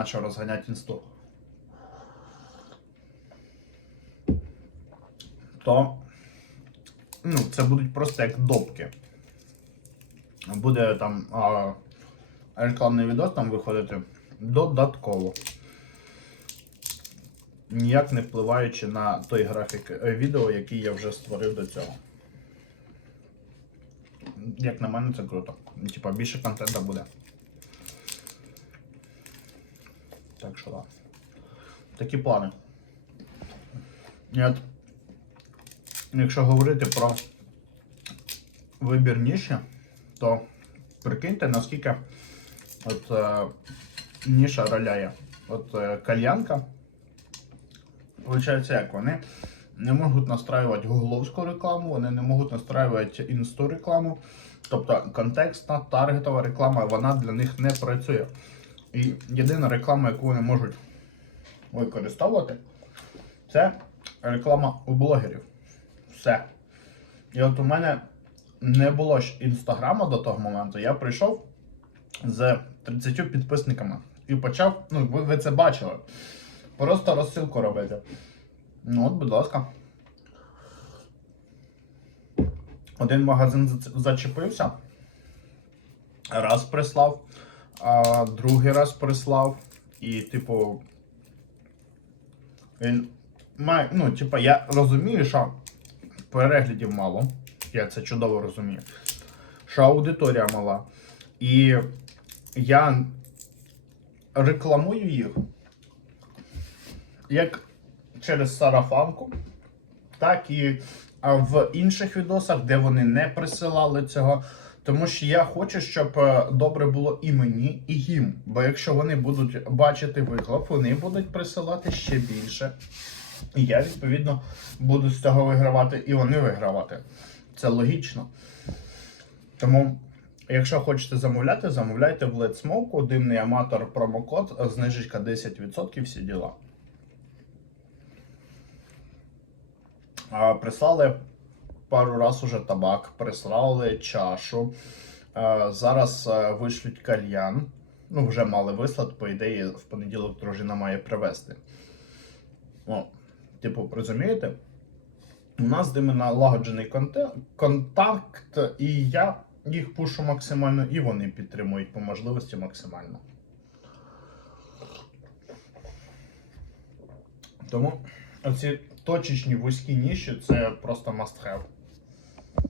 почав розганяти інсту. То ну, це будуть просто як допки. Буде там а, рекламний відос там виходити додатково. Ніяк не впливаючи на той графік е, відео, який я вже створив до цього. Як на мене, це круто. Типа більше контенту буде. Так що да. Такі плани. От, якщо говорити про вибір ніші, то прикиньте, наскільки от, е, ніша роляє. От е, кальянка. Получається, як вони не можуть настраювати гугловську рекламу, вони не можуть настраювати інсту рекламу. Тобто контекстна, таргетова реклама, вона для них не працює. І єдина реклама, яку вони можуть використовувати, це реклама у блогерів. Все. І от у мене не було ж інстаграма до того моменту. Я прийшов з 30 підписниками і почав, ну, ви, ви це бачили. Просто розсилку робити. Ну от, будь ласка. Один магазин зачепився, раз прислав, а другий раз прислав. І, типу, він має, ну, типу, я розумію, що переглядів мало. Я це чудово розумію. Що аудиторія мала. І я рекламую їх як через сарафанку, так і в інших відосах, де вони не присилали цього. Тому що я хочу, щоб е, добре було і мені, і їм. Бо якщо вони будуть бачити вихлоп, вони будуть присилати ще більше. І я, відповідно, буду з цього вигравати, і вони вигравати. Це логічно. Тому, якщо хочете замовляти, замовляйте в Let's Smoke, димний аматор промокод, знижечка 10%, всі діла. Прислали пару раз уже табак, прислали чашу. Зараз а, вишлють кальян. Ну, вже мали вислати, по ідеї, в понеділок дружина має привезти. О, типу, розумієте? У нас з ними налагоджений контакт, і я їх пушу максимально, і вони підтримують по можливості максимально. Тому оці точечні вузькі ніші це просто must have.